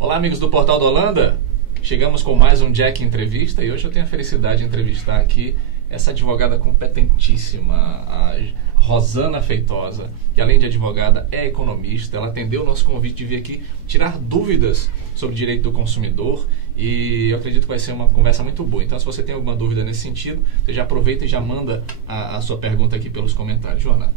Olá, amigos do Portal da Holanda. Chegamos com mais um Jack Entrevista e hoje eu tenho a felicidade de entrevistar aqui essa advogada competentíssima, a Rosana Feitosa, que além de advogada é economista. Ela atendeu o nosso convite de vir aqui tirar dúvidas sobre direito do consumidor e eu acredito que vai ser uma conversa muito boa. Então, se você tem alguma dúvida nesse sentido, você já aproveita e já manda a sua pergunta aqui pelos comentários. Joana.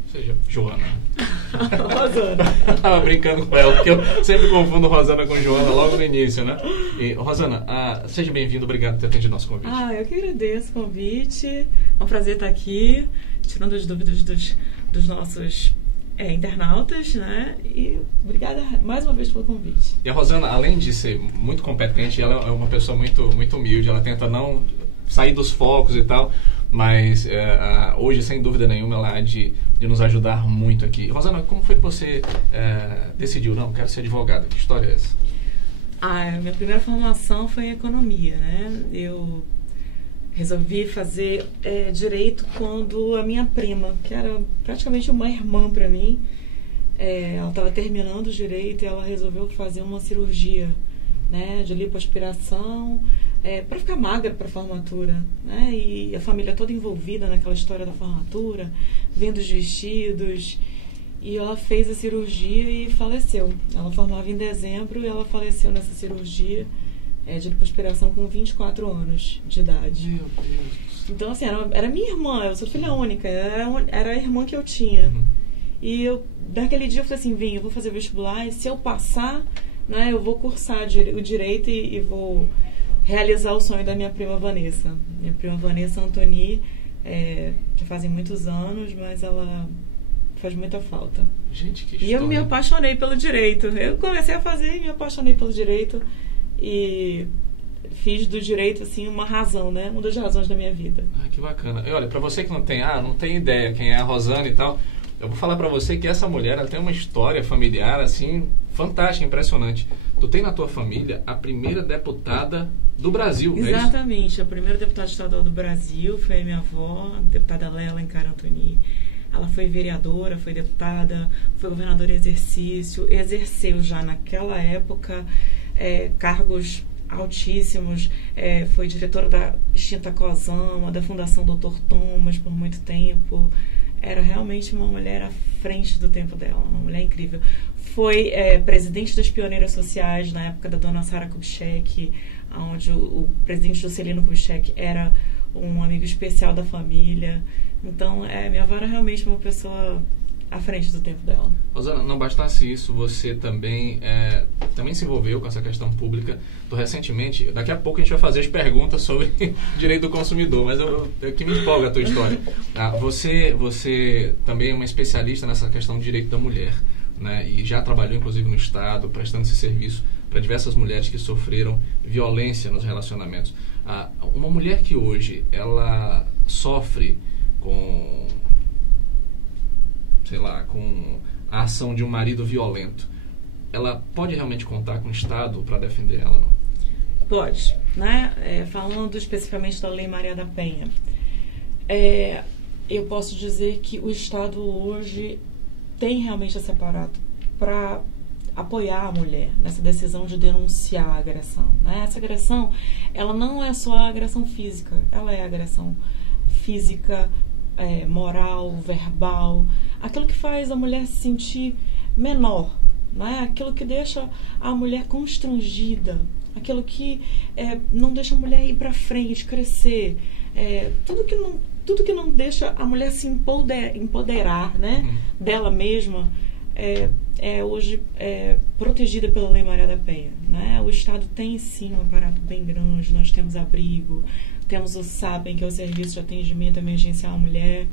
Rosana. Eu tava brincando com ela, porque eu sempre confundo Rosana com Joana logo no início, né? E, Rosana, seja bem-vinda, obrigado por ter atendido nosso convite. Eu que agradeço o convite. É um prazer estar aqui, tirando as dúvidas dos nossos internautas, né? E obrigada mais uma vez pelo convite. E a Rosana, além de ser muito competente, ela é uma pessoa muito, muito humilde, ela tenta não sair dos focos e tal, mas hoje, sem dúvida nenhuma, ela há de nos ajudar muito aqui. Rosana, como foi que você decidiu, não, quero ser advogada? Que história é essa? Minha primeira formação foi em economia, né? Eu resolvi fazer direito quando a minha prima, que era praticamente uma irmã para mim, ela estava terminando o direito e ela resolveu fazer uma cirurgia, né, de lipoaspiração, para ficar magra para a formatura, né? E a família toda envolvida naquela história da formatura, vendo os vestidos. E ela fez a cirurgia e faleceu. Ela formava em dezembro e ela faleceu nessa cirurgia de lipoaspiração com 24 anos de idade. Meu Deus. Então, assim, era minha irmã, eu sou filha única, era a irmã que eu tinha. Uhum. E naquele dia eu falei assim, eu vou fazer vestibular e se eu passar, né, eu vou cursar o direito e vou realizar o sonho da minha prima Vanessa. Minha prima Vanessa Antoni, já fazem muitos anos, mas ela faz muita falta. Gente, que história. E eu me apaixonei pelo direito. Eu comecei a fazer e me apaixonei pelo direito. E fiz do direito, assim, uma razão, né? Uma das razões da minha vida. Que bacana. E olha, pra você que não tem ideia quem é a Rosana e tal, eu vou falar pra você que essa mulher, ela tem uma história familiar, assim, fantástica, impressionante. Tu tem na tua família a primeira deputada do Brasil, não é isso? Exatamente. A primeira deputada estadual do Brasil foi a minha avó, a deputada Lela Encara Antoni. Ela foi vereadora, foi deputada, foi governadora em exercício, exerceu já naquela época cargos altíssimos, foi diretora da extinta COSAMA, da Fundação Dr. Thomas por muito tempo. Era realmente uma mulher à frente do tempo dela, uma mulher incrível. Foi presidente das Pioneiras Sociais na época da dona Sara Kubitschek, onde o presidente Juscelino Kubitschek era um amigo especial da família. Então, minha avó era realmente uma pessoa à frente do tempo dela. Rosana, não bastasse isso, você também se envolveu com essa questão pública. Recentemente, daqui a pouco a gente vai fazer as perguntas sobre direito do consumidor, mas que me empolga a tua história. Você também é uma especialista nessa questão do direito da mulher, né? E já trabalhou, inclusive, no Estado, prestando esse serviço para diversas mulheres que sofreram violência nos relacionamentos. Uma mulher que hoje ela sofre com a ação de um marido violento, ela pode realmente contar com o Estado para defender ela, não? Pode, né? Falando especificamente da Lei Maria da Penha, eu posso dizer que o Estado hoje tem realmente esse aparato para apoiar a mulher nessa decisão de denunciar a agressão, né? Essa agressão, ela não é só a agressão física, ela é a agressão física, moral, verbal, aquilo que faz a mulher se sentir menor, né? Aquilo que deixa a mulher constrangida, aquilo que não deixa a mulher ir para frente, crescer, tudo que não deixa a mulher se empoderar, né? Dela mesma, hoje protegida pela Lei Maria da Penha, né? O Estado tem sim um aparato bem grande, nós temos abrigo, temos o SAPEM, que é o Serviço de Atendimento Emergencial à Mulher,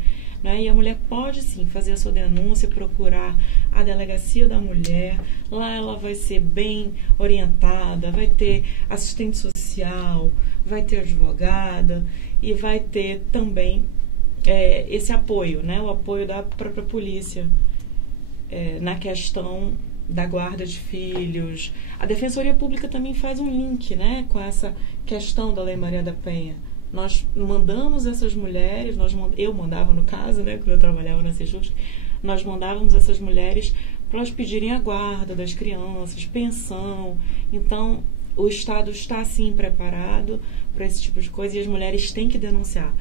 né? E a mulher pode sim fazer a sua denúncia, procurar a delegacia da mulher. Lá ela vai ser bem orientada, vai ter assistente social, vai ter advogada e vai ter também esse apoio, né? O apoio da própria polícia na questão da guarda de filhos. A Defensoria Pública também faz um link, né, com essa questão da Lei Maria da Penha, Nós mandamos essas mulheres, eu mandava no caso, né, quando eu trabalhava na Sejusc, nós mandávamos essas mulheres para elas pedirem a guarda das crianças, pensão. Então, o Estado está, sim, preparado para esse tipo de coisa e as mulheres têm que denunciar.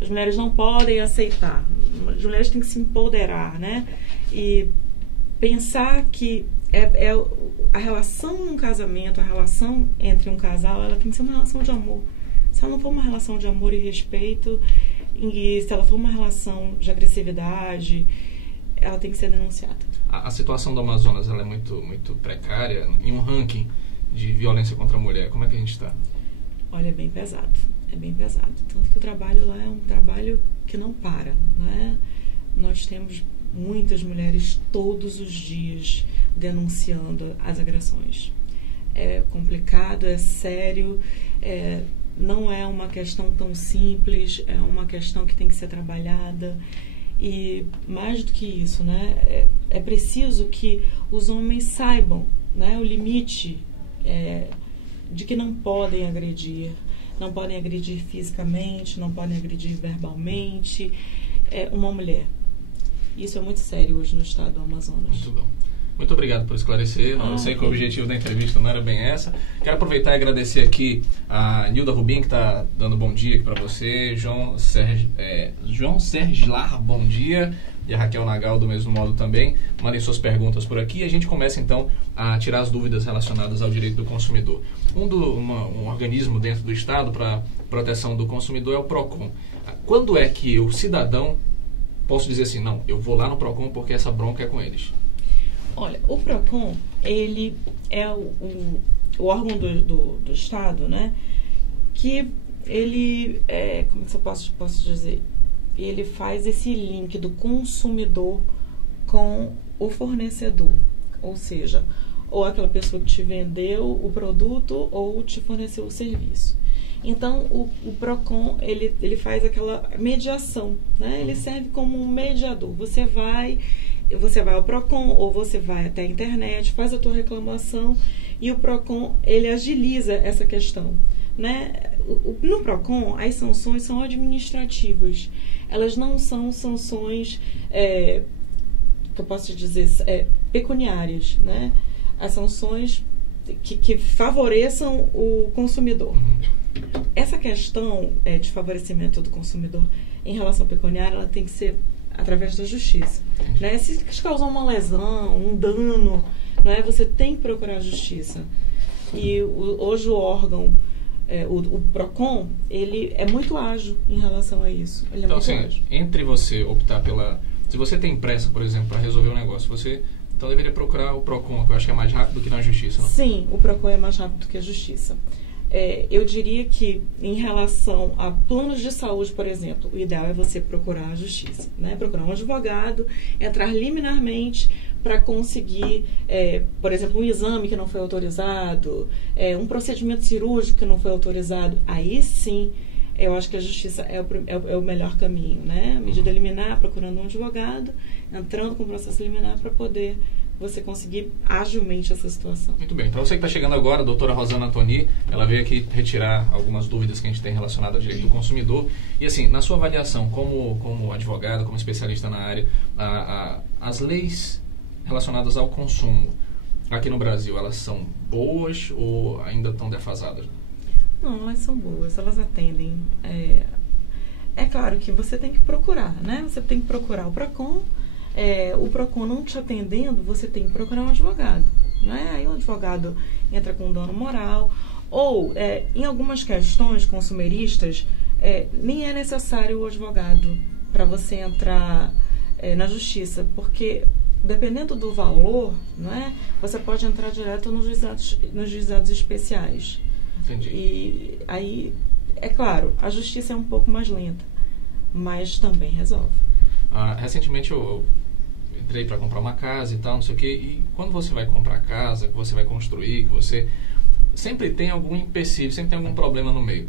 As mulheres não podem aceitar, as mulheres têm que se empoderar, né? E pensar que a relação num casamento, a relação entre um casal, ela tem que ser uma relação de amor. Se ela não for uma relação de amor e respeito, e se ela for uma relação de agressividade, ela tem que ser denunciada. A situação do Amazonas, ela é muito, muito precária. Em um ranking de violência contra a mulher, como é que a gente está? Olha, é bem pesado. É bem pesado. Tanto que o trabalho lá é um trabalho que não para, né? Nós temos muitas mulheres todos os dias denunciando as agressões. É complicado, é sério, não é uma questão tão simples, é uma questão que tem que ser trabalhada. E mais do que isso, né, é preciso que os homens saibam, né, o limite de que não podem agredir fisicamente, não podem agredir verbalmente uma mulher. Isso é muito sério hoje no estado do Amazonas. Muito bom. Muito obrigado por esclarecer. Eu sei que o objetivo da entrevista não era bem essa. Quero aproveitar e agradecer aqui a Nilda Rubim, que está dando bom dia aqui para você. João Sergilar, bom dia. E a Raquel Nagal, do mesmo modo também. Mandem suas perguntas por aqui. E a gente começa, então, a tirar as dúvidas relacionadas ao direito do consumidor. Um organismo dentro do Estado para proteção do consumidor é o PROCON. Quando é que eu, cidadão, posso dizer assim, não, eu vou lá no PROCON porque essa bronca é com eles? Olha, o PROCON, ele é o órgão do Estado, né? Que ele, como é que eu posso dizer? Ele faz esse link do consumidor com o fornecedor. Ou seja, ou aquela pessoa que te vendeu o produto ou te forneceu o serviço. Então, o PROCON, ele faz aquela mediação, né? Ele serve como um mediador. Você vai ao PROCON ou você vai até a internet, faz a tua reclamação e o PROCON, ele agiliza essa questão, né? No PROCON, as sanções são administrativas. Elas não são sanções, que eu posso dizer, pecuniárias, né? As sanções que favoreçam o consumidor. Essa questão de favorecimento do consumidor em relação à pecuniária, ela tem que ser através da justiça, né? Se causar uma lesão, um dano, né, você tem que procurar a justiça. E hoje o órgão, o PROCON, ele é muito ágil em relação a isso. Ele então, muito ágil. Entre você optar pela... Se você tem pressa, por exemplo, para resolver um negócio, você então deveria procurar o PROCON, que eu acho que é mais rápido que na justiça, não? Sim, o PROCON é mais rápido que a justiça. Eu diria que em relação a planos de saúde, por exemplo, o ideal é você procurar a justiça, né? Procurar um advogado, entrar liminarmente para conseguir, por exemplo, um exame que não foi autorizado, um procedimento cirúrgico que não foi autorizado. Aí sim, eu acho que a justiça é o melhor caminho, né? Medida liminar, procurando um advogado, entrando com o processo liminar para poder você conseguir agilmente essa situação. Muito bem. Para você que está chegando agora, a doutora Rosana Antoni, ela veio aqui retirar algumas dúvidas que a gente tem relacionadas ao direito do consumidor. E assim, na sua avaliação, como advogada, como especialista na área, as leis relacionadas ao consumo aqui no Brasil, elas são boas ou ainda estão defasadas? Não, elas são boas, elas atendem. É claro que você tem que procurar, né? Você tem que procurar o PROCON. O PROCON não te atendendo, você tem que procurar um advogado, né? Aí o advogado entra com dano moral, ou em algumas questões consumeristas, nem é necessário o advogado para você entrar na justiça, porque dependendo do valor, né, você pode entrar direto nos juizados especiais. Entendi. E aí, é claro, a justiça é um pouco mais lenta, mas também resolve. Recentemente eu entrei para comprar uma casa e tal, não sei o quê, e quando você vai comprar casa, que você vai construir, que você sempre tem algum empecilho, sempre tem algum problema no meio.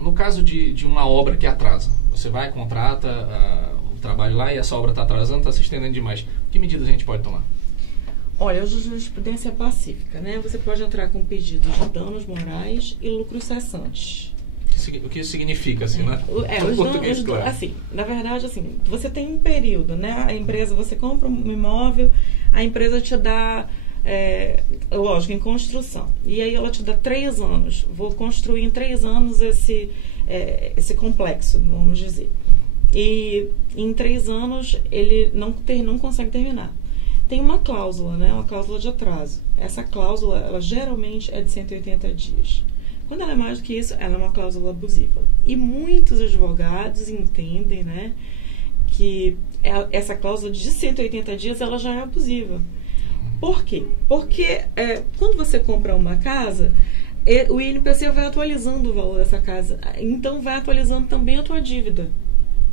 No caso de uma obra que atrasa, você vai, contrata o trabalho lá e essa obra está atrasando, está se estendendo demais. Que medidas a gente pode tomar? Olha, a jurisprudência é pacífica, né? Você pode entrar com pedidos de danos morais e lucros cessantes. o que isso significa, assim, né? Português, claro. Assim, na verdade, assim, você tem um período, né? A empresa, você compra um imóvel, a empresa te dá, lógico, em construção. E aí ela te dá 3 anos. Vou construir em 3 anos esse complexo, vamos dizer. E em 3 anos ele não consegue terminar. Tem uma cláusula, né? Uma cláusula de atraso. Essa cláusula, ela geralmente é de 180 dias. Quando ela é mais do que isso, ela é uma cláusula abusiva. E muitos advogados entendem, né, que essa cláusula de 180 dias ela já é abusiva. Por quê? Porque quando você compra uma casa, o INPC vai atualizando o valor dessa casa. Então, vai atualizando também a tua dívida.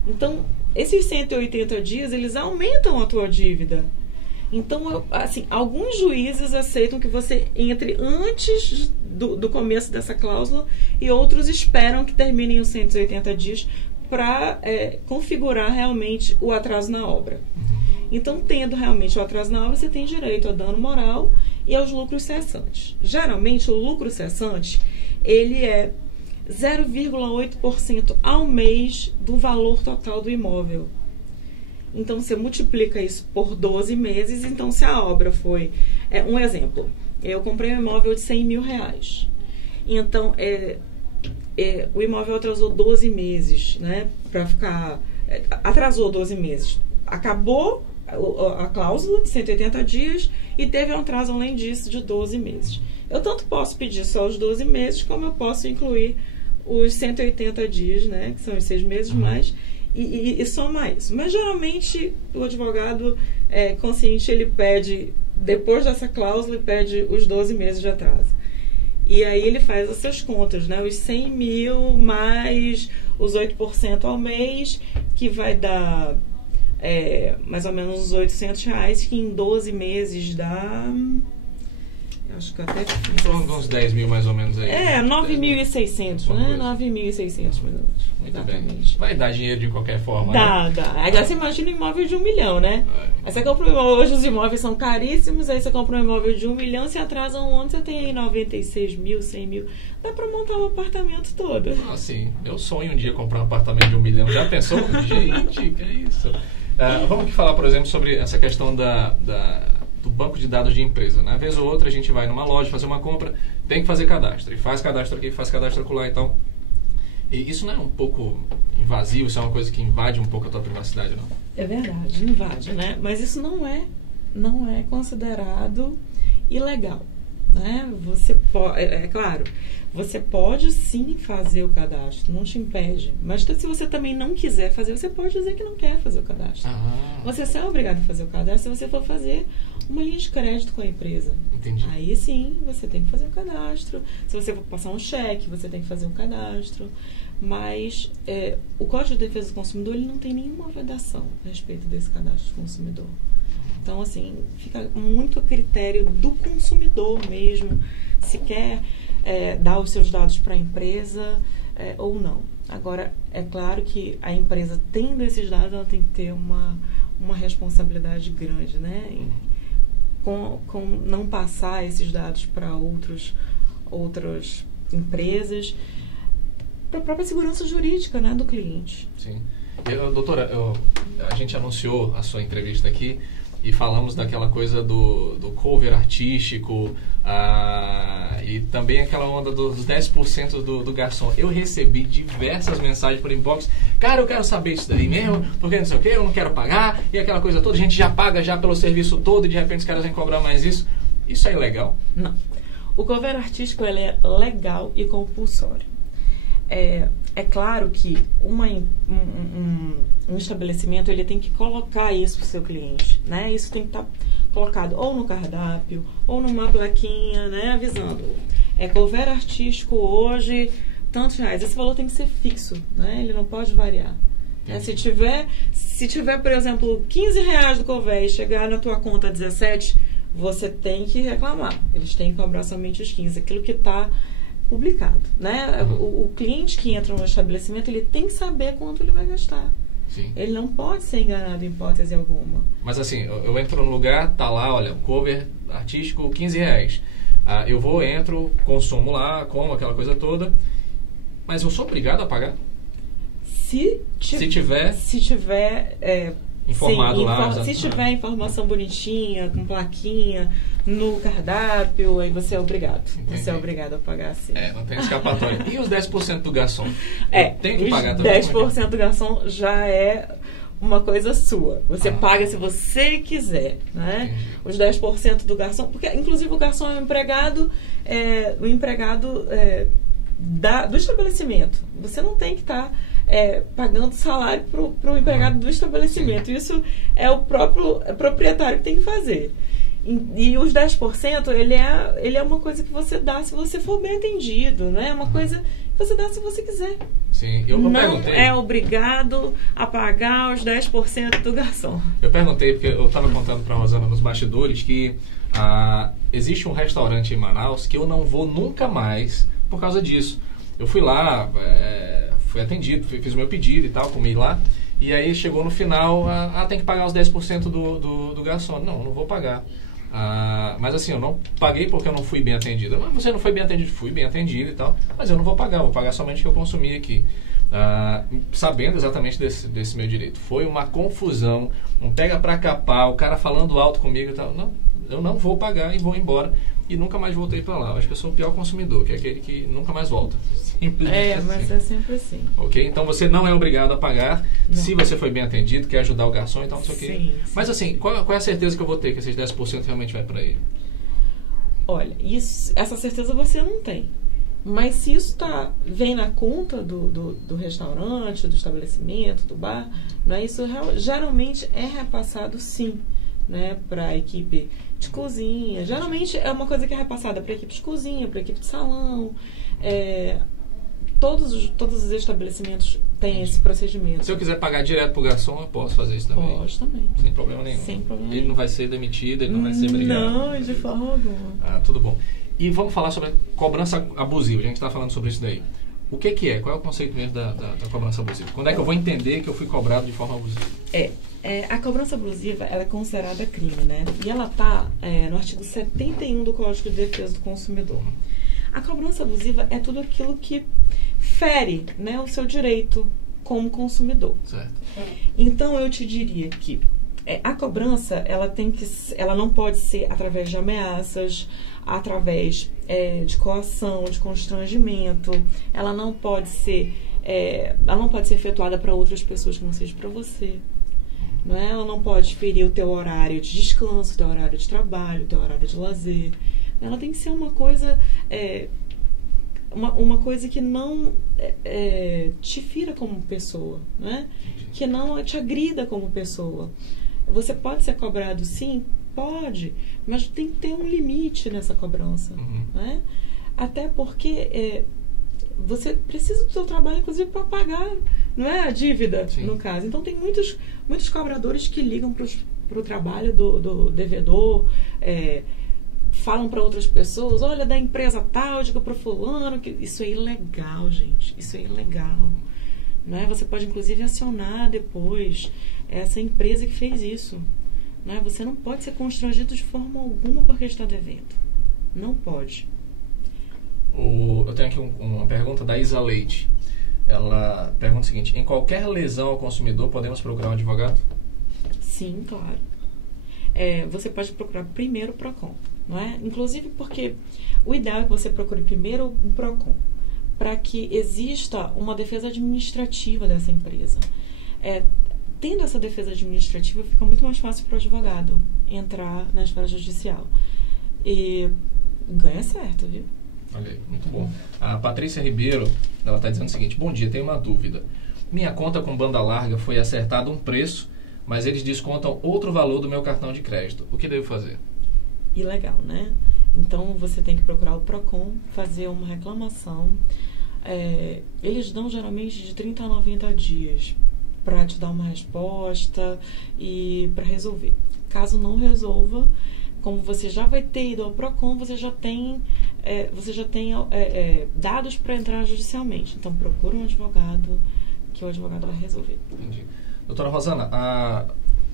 Então, esses 180 dias, eles aumentam a tua dívida. Então, assim, alguns juízes aceitam que você entre antes do começo dessa cláusula e outros esperam que terminem os 180 dias para configurar realmente o atraso na obra. Então, tendo realmente o atraso na obra, você tem direito a dano moral e aos lucros cessantes. Geralmente, o lucro cessante, ele é 0,8% ao mês do valor total do imóvel. Então, você multiplica isso por 12 meses. Então, se a obra foi... um exemplo. Eu comprei um imóvel de 100 mil reais. Então, o imóvel atrasou 12 meses, né? Para ficar... atrasou 12 meses. Acabou a cláusula de 180 dias e teve um atraso, além disso, de 12 meses. Eu tanto posso pedir só os 12 meses, como eu posso incluir os 180 dias, né? Que são os 6 meses mais... E soma isso. Mas geralmente o advogado consciente, ele pede, depois dessa cláusula, ele pede os 12 meses de atraso. E aí ele faz essas contas, né? Os 100 mil mais os 8% ao mês, que vai dar mais ou menos uns R$800, que em 12 meses dá... Acho que até... Uns 10 mil mais ou menos aí. 9.600, né? 9.600 minutos. Muito bem. Vai dar dinheiro de qualquer forma, dá, né? Dá. Agora você imagina um imóvel de 1 milhão, né? Aí você compra um imóvel, hoje os imóveis são caríssimos, aí você compra um imóvel de 1 milhão, se atrasa um ano, você tem aí 96 mil, 100 mil. Dá pra montar um apartamento todo. Ah, sim. Eu sonho um dia comprar um apartamento de 1 milhão. Já pensou? Gente, que é isso? Vamos aqui falar, por exemplo, sobre essa questão do banco de dados de empresa, né? Vez ou outra a gente vai numa loja fazer uma compra, tem que fazer cadastro. E faz cadastro aqui, faz cadastro acolá e tal. E isso não é um pouco invasivo? Isso é uma coisa que invade um pouco a tua privacidade, não? É verdade, invade, né? Mas isso não é considerado ilegal, né? Você pode, claro, você pode sim fazer o cadastro, não te impede. Mas se você também não quiser fazer, você pode dizer que não quer fazer o cadastro. Você só é obrigado a fazer o cadastro se você for fazer uma linha de crédito com a empresa. Entendi. Aí sim, você tem que fazer um cadastro. Se você for passar um cheque, você tem que fazer um cadastro. Mas o Código de Defesa do Consumidor, ele não tem nenhuma vedação a respeito desse cadastro de consumidor. Então, assim, fica muito a critério do consumidor mesmo, se quer dar os seus dados para a empresa ou não. Agora, é claro que a empresa, tendo esses dados, ela tem que ter uma responsabilidade grande, né? Com não passar esses dados para outras empresas, para a própria segurança jurídica, né, do cliente. Sim. Doutora, a gente anunciou a sua entrevista aqui e falamos daquela coisa do cover artístico e também aquela onda dos 10% do garçom. Eu recebi diversas mensagens por inbox. Cara, eu quero saber isso daí mesmo, porque não sei o que, eu não quero pagar, e aquela coisa toda. A gente já paga já pelo serviço todo e de repente os caras vêm cobrar mais isso. Isso é ilegal? Não. O cover artístico, ele é legal e compulsório. É claro que um estabelecimento, ele tem que colocar isso para o seu cliente, né? Isso tem que estar colocado ou no cardápio ou numa plaquinha, né? Avisando. Cover artístico hoje, tantos reais. Esse valor tem que ser fixo, né? Ele não pode variar. Se tiver, por exemplo, 15 reais do cover e chegar na tua conta 17, você tem que reclamar. Eles têm que cobrar somente os 15, aquilo que está publicado, né? O cliente que entra no estabelecimento, ele tem que saber quanto ele vai gastar. Sim. Ele não pode ser enganado em hipótese alguma. Mas assim, eu entro no lugar, tá lá, olha, cover artístico, 15 reais. Eu entro, consumo lá, como aquela coisa toda. Mas eu sou obrigado a pagar? Se tiver informado sim, lá. Se tiver informação bonitinha, com plaquinha, no cardápio, aí você é obrigado. Entendi. Você é obrigado a pagar, sim. Não tem escapatória. E os 10% do garçom? Tem que pagar também? 10% do garçom já é uma coisa sua. Você paga se você quiser, né? Os 10% do garçom, porque inclusive o garçom é o empregado do estabelecimento. Você não tem que estar pagando salário para o empregado do estabelecimento. Isso é o próprio proprietário que tem que fazer. E os 10%, ele é uma coisa que você dá se você for bem atendido, né? É uma coisa que você dá se você quiser. Sim, eu não perguntei. É obrigado a pagar os 10% do garçom. Eu perguntei, porque eu estava contando para a Rosana nos bastidores que existe um restaurante em Manaus que eu não vou nunca mais por causa disso. Eu fui lá, fui atendido, fiz o meu pedido e tal, comi lá. E aí chegou no final, tem que pagar os 10% do garçom. Não vou pagar. Mas assim, eu não paguei porque eu não fui bem atendido. Mas você não foi bem atendido? Fui bem atendido e tal. Mas eu não vou pagar somente o que eu consumi aqui. Sabendo exatamente desse meu direito. Foi uma confusão, um pega pra capar, o cara falando alto comigo e tal. Não, eu não vou pagar e vou embora. E nunca mais voltei pra lá. Eu acho que eu sou o pior consumidor, que é aquele que nunca mais volta. Simplesmente mas assim. é sempre assim. Ok? Então você não é obrigado a pagar. Não. Se você foi bem atendido, quer ajudar o garçom, então não sei o quê. Sim. Mas assim, qual é a certeza que eu vou ter que esses 10% realmente vai para ele? Olha, essa certeza você não tem. Mas se isso vem na conta do restaurante, do estabelecimento, do bar, né, isso geralmente é repassado sim, né, para a equipe de cozinha. Geralmente é uma coisa que é repassada para a equipe de cozinha, para a equipe de salão. Todos os estabelecimentos têm esse procedimento. Se eu quiser pagar direto pro garçom, eu posso fazer isso também? Pode também. Sem problema nenhum. Sem problema Ele não vai ser demitido, ele não vai ser brigado. Não, de forma alguma. Tudo bom. E vamos falar sobre a cobrança abusiva. A gente está falando sobre isso daí. O que é? Qual é o conceito mesmo da cobrança abusiva? Quando é que eu vou entender que eu fui cobrado de forma abusiva? A cobrança abusiva ela é considerada crime, né? E ela está no artigo 71 do Código de Defesa do Consumidor. A cobrança abusiva é tudo aquilo que fere, né, o seu direito como consumidor. Certo. Então, eu te diria que a cobrança ela não pode ser através de ameaças, através de coação, de constrangimento. Ela não pode ser efetuada para outras pessoas que não seja para você. Não é? Ela não pode ferir o teu horário de descanso, o teu horário de trabalho, o teu horário de lazer. Ela tem que ser uma coisa uma coisa que não te fira como pessoa, né? Que não te agrida como pessoa. Você pode ser cobrado, sim, pode, mas tem que ter um limite nessa cobrança, né? Até porque você precisa do seu trabalho, inclusive, para pagar, não é, a dívida, sim, no caso. Então, tem muitos cobradores que ligam para o trabalho do devedor, falam para outras pessoas, olha, da empresa tal, diga para fulano, que isso é ilegal, gente, isso é ilegal. Não é? Você pode, inclusive, acionar depois essa empresa que fez isso. Não é? Você não pode ser constrangido de forma alguma porque está devendo. Não pode. Eu tenho aqui uma pergunta da Isa Leite. Ela pergunta o seguinte: em qualquer lesão ao consumidor, podemos procurar um advogado? Sim, claro. Você pode procurar primeiro o PROCON, não é? Inclusive porque o ideal é que você procure primeiro o PROCON, para que exista uma defesa administrativa dessa empresa. Tendo essa defesa administrativa, fica muito mais fácil para o advogado entrar na esfera judicial. E ganha certo, viu? Olha aí, muito bom. A Patrícia Ribeiro, ela está dizendo o seguinte: bom dia, tenho uma dúvida. Minha conta com banda larga foi acertado um preço, mas eles descontam outro valor do meu cartão de crédito. O que devo fazer? Ilegal, né? Então, você tem que procurar o PROCON, fazer uma reclamação. Eles dão geralmente de 30 a 90 dias para te dar uma resposta e para resolver. Caso não resolva, como você já vai ter ido ao PROCON, você já tem dados para entrar judicialmente. Então, procura um advogado, que o advogado vai resolver. Entendi. Doutora Rosana,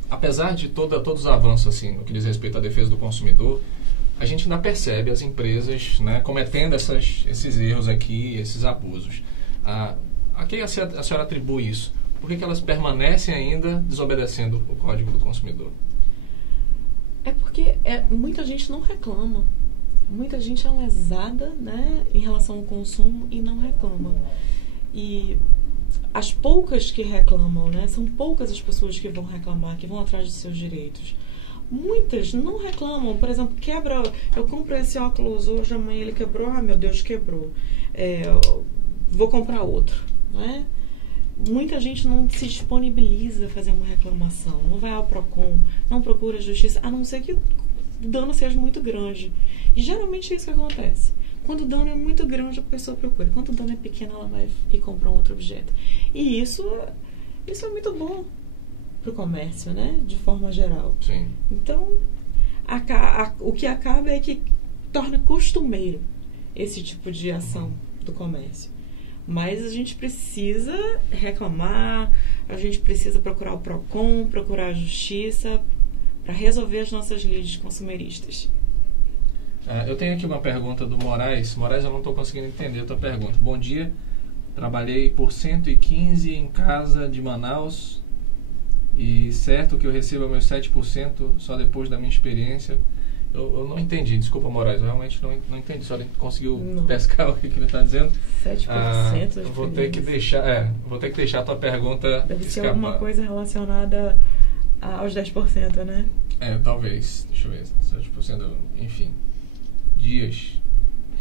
apesar de todos os avanços assim, no que diz respeito à defesa do consumidor, a gente ainda percebe as empresas, né, cometendo esses erros aqui, esses abusos. A quem a senhora atribui isso? Por que elas permanecem ainda desobedecendo o Código do Consumidor? É porque muita gente não reclama. Muita gente é lesada, né, em relação ao consumo e não reclama. E as poucas que reclamam, né, são poucas as pessoas que vão reclamar, que vão atrás dos seus direitos. Muitas não reclamam. Por exemplo, eu compro esse óculos hoje, amanhã ele quebrou, meu Deus, quebrou. Vou comprar outro, né? Muita gente não se disponibiliza a fazer uma reclamação, não vai ao Procon, não procura a justiça, a não ser que o dano seja muito grande. E geralmente é isso que acontece. Quando o dano é muito grande, a pessoa procura. Quando o dano é pequeno, ela vai e compra um outro objeto. E isso é muito bom para o comércio, né? De forma geral. Sim. Então, o que acaba é que torna costumeiro esse tipo de ação do comércio. Mas a gente precisa reclamar, a gente precisa procurar o Procon, procurar a justiça para resolver as nossas lides consumeristas. Eu tenho aqui uma pergunta do Moraes. Moraes, eu não estou conseguindo entender a tua pergunta. Bom dia, trabalhei por 115 em casa de Manaus e certo que eu recebo meus 7% só depois da minha experiência. Eu não entendi, desculpa, Moraes, eu realmente não entendi. Só ele conseguiu pescar o que ele está dizendo. 7%? Eu vou ter que deixar a tua pergunta Deve ser escapar. alguma coisa relacionada aos 10%, né? Talvez. Deixa eu ver. 7%, enfim. Dias.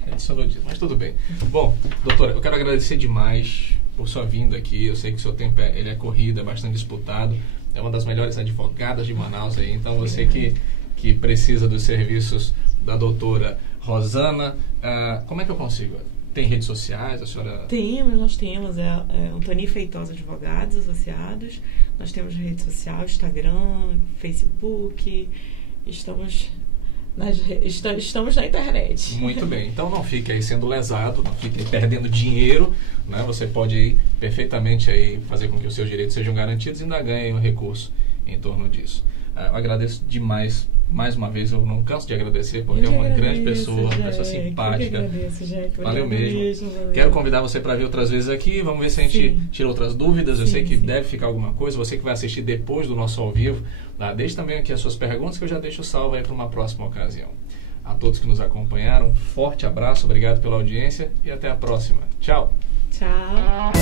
Adicionou dias, mas tudo bem. Bom, doutora, eu quero agradecer demais por sua vinda aqui. Eu sei que o seu tempo ele é corrido, é bastante disputado. É uma das melhores advogadas de Manaus aí. Então, você que precisa dos serviços da doutora Rosana, como é que eu consigo? Tem redes sociais? A senhora... Nós temos. Antoni Feitosa Advogados Associados. Nós temos rede social, Instagram, Facebook. Estamos na internet. Muito bem. Então não fique aí sendo lesado, não fique aí perdendo dinheiro, né? Você pode aí perfeitamente aí fazer com que os seus direitos sejam garantidos e ainda ganhe um recurso em torno disso. Eu agradeço demais. Mais uma vez, eu não canso de agradecer, porque é uma grande pessoa, uma pessoa simpática. Eu agradeço, Jack. Valeu mesmo. Quero convidar você para vir outras vezes aqui. Vamos ver se a gente tira outras dúvidas. Eu sei que deve ficar alguma coisa. Você que vai assistir depois do nosso ao vivo, deixe também aqui as suas perguntas, que eu já deixo salvo aí para uma próxima ocasião. A todos que nos acompanharam, forte abraço, obrigado pela audiência e até a próxima. Tchau. Tchau.